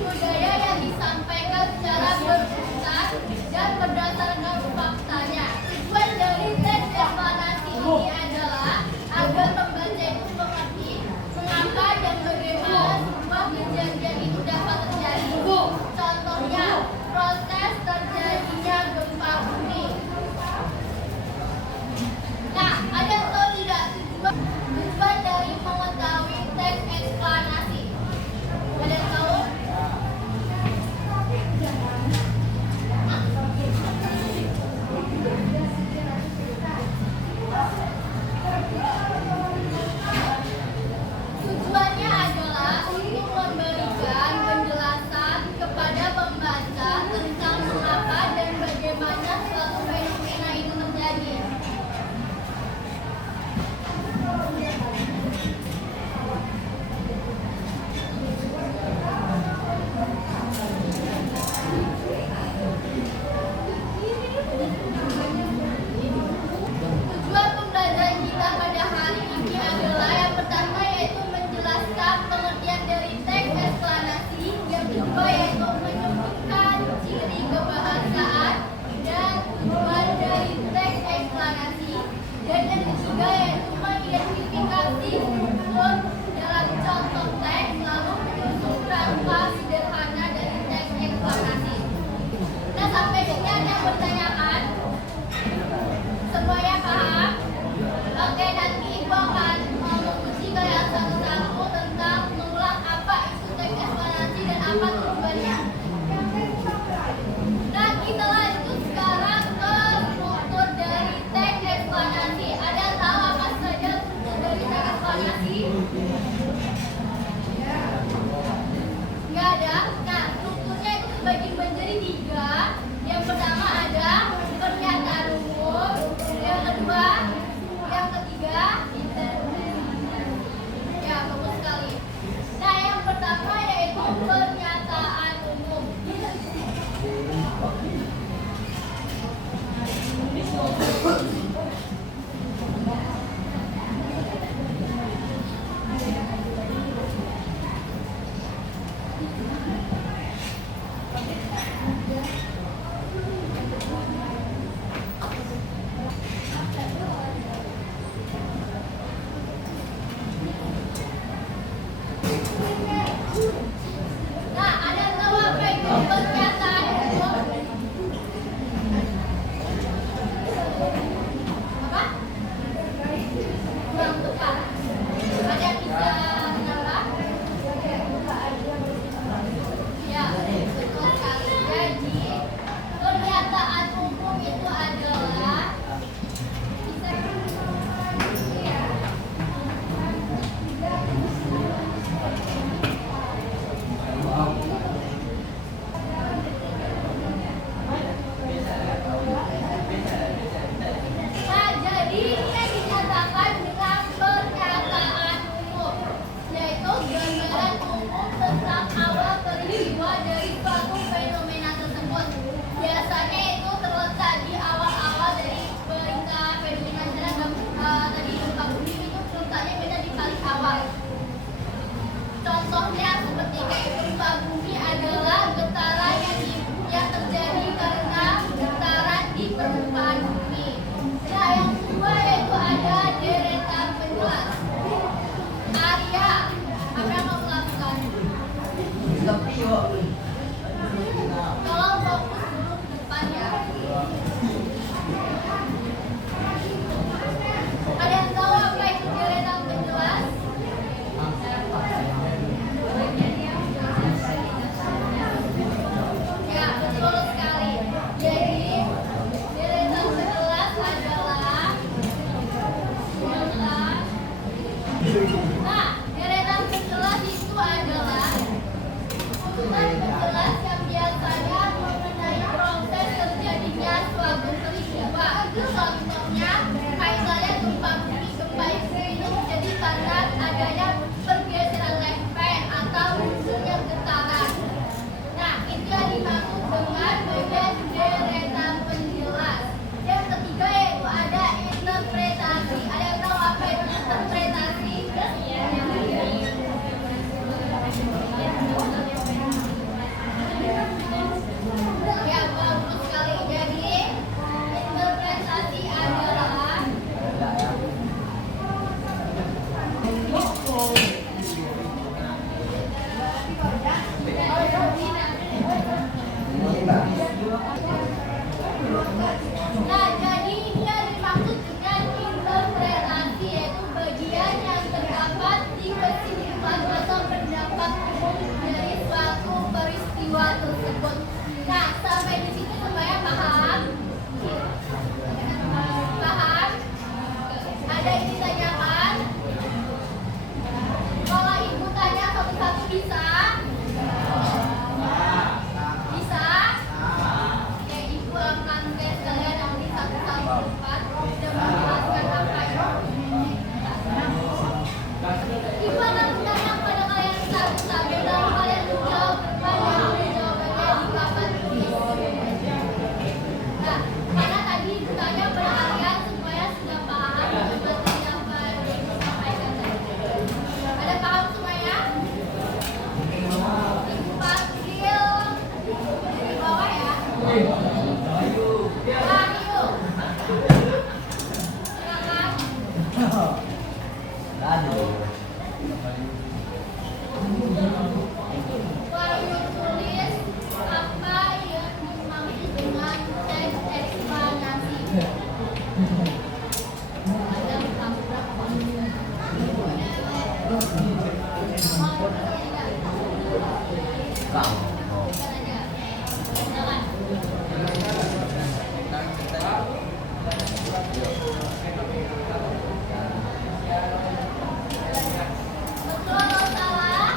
budaya yang disampaikan secara berurutan dan berdasarkan faktanya. Tujuan dari teks eksplanasi ini adalah agar pembaca itu mengerti mengapa dan bagaimana sebuah kejadian itu dapat terjadi. Contohnya, proses terjadinya gempa bumi. Nah, ada atau tidak tujuan dari mengetahui teks eksplanasi? Ada yang tahu? Tujuannya adalah untuk memberikan penjelasan kepada pembaca tentang mengapa dan bagaimana suatu fenomena itu terjadi. Tujuan pembelajaran kita pada hari ini adalah yang pertama yaitu menjelaskan pengertian dari teks eksplanasi, yang kedua yaitu menyebutkan ciri kebahasaan dan tujuan dari teks eksplanasi, dan yang ketiga yaitu mengidentifikasi unsur dalam contoh teks lalu menyusun kerangka sederhana dari teks eksplanasi. Nah, sampai sini ada yang bertanyakan? Semuanya paham? Oke, nanti Ibu akan menguji kalian satu-satu tentang mengulang apa itu teks eksplanasi dan apa tujuannya. Nah, kita lanjut sekarang ke struktur dari teks eksplanasi. Ada yang tahu apa saja struktur dari teks eksplanasi? Nggak ada? Nah, strukturnya itu dibagi menjadi 3. Yang pertama ada pernyataan umum, yang kedua, yang ketiga, ya bagus sekali. Nah, yang pertama yaitu pernyataan umum. Nah, ada yang tahu apa itu pernyataan umum? Apa? Kurang tepat. Ada yang bisa menambah? Ya, betul sekali. Jadi, pernyataan umum itu adalah nah, jadi yang dinyatakan dengan pernyataan umum, yaitu gambaran umum tentang awal peristiwa dari suatu fenomena tersebut. Biasanya itu terletak di awal-awal dari berita fenomena tadi gempa bumi itu terletaknya beda di paling awal. Contohnya seperti kayak gempa bumi adalah getaran yang terjadi karena getaran di permukaan bumi. Nah, yang kedua yaitu ada deretan penjelas. Arya, apa yang kamu lakukan? Tolong fokus dulu ke depan ya. Ada yang tahu apa itu deretan penjelas? Betul atau salah?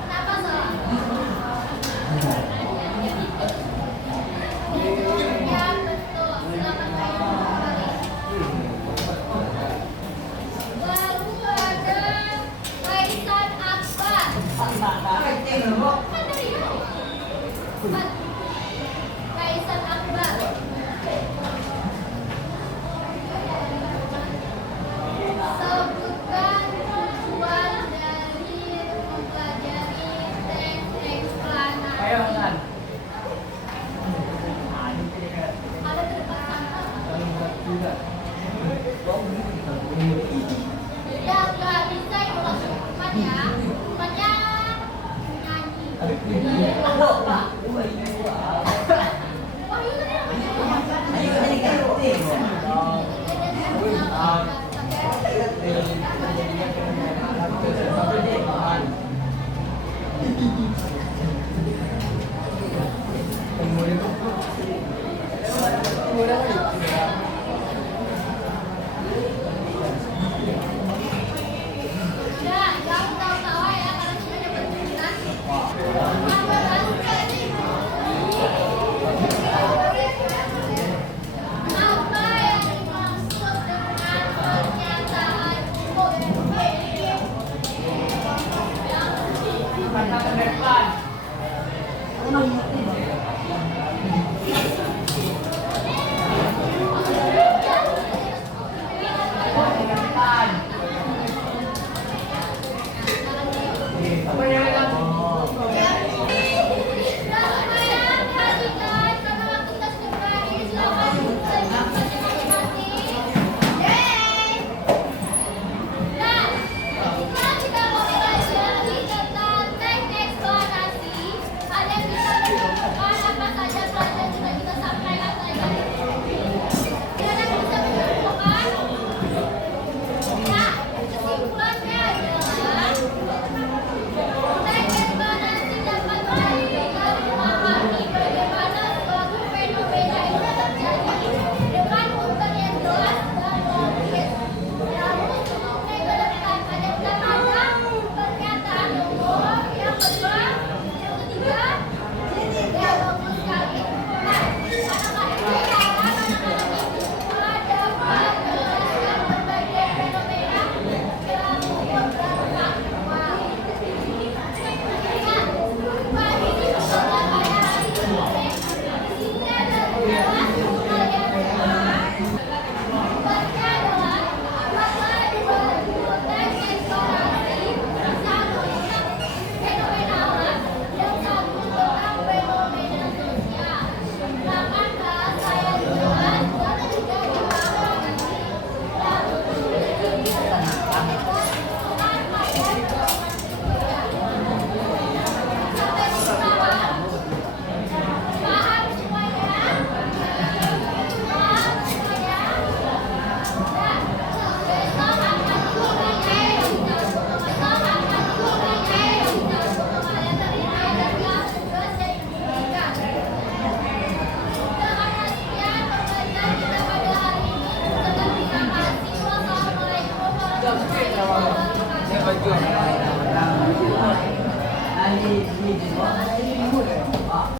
Kenapa salah? Ya betul. Silakan saya kembali. Baru ada Kaisan Akbar. Kan dari you. Kaisan Akbar. Sebutkan tujuan dari mempelajari teks eksplanasi. Ada terdepan ya nggak bisa itu langsung bukan ya. Bukannya nyanyi. Wah itu tadi ya, jangan tawa-tawa ya karena sudah dapat tulisan. Apa yang dimaksud dengan pernyataan umum? Kesimpulannya adalah teks eksplanasi dapat memahami bagaimana suatu fenomena itu terjadi dengan unsur yang jelas dan logis. Lalu sebelumnya ke depan ada pernyataan umum, yang kedua, yang ketiga, ya bagus sekali. Nah, anak-anak sekarang anak-anak itu dapat menjelaskan berbagai fenomena dalam umur dan faktual. Paham semuanya? Paham semuanya? Nah, besok akan dimulai. Besok akan dimulai. Kalian terima dan kelas 11 dan tiga. Dengan sekian pembelajaran kita pada hari ini. Terima kasih. Wassalamualaikum warahmatullahi wabarakatuh. Ali,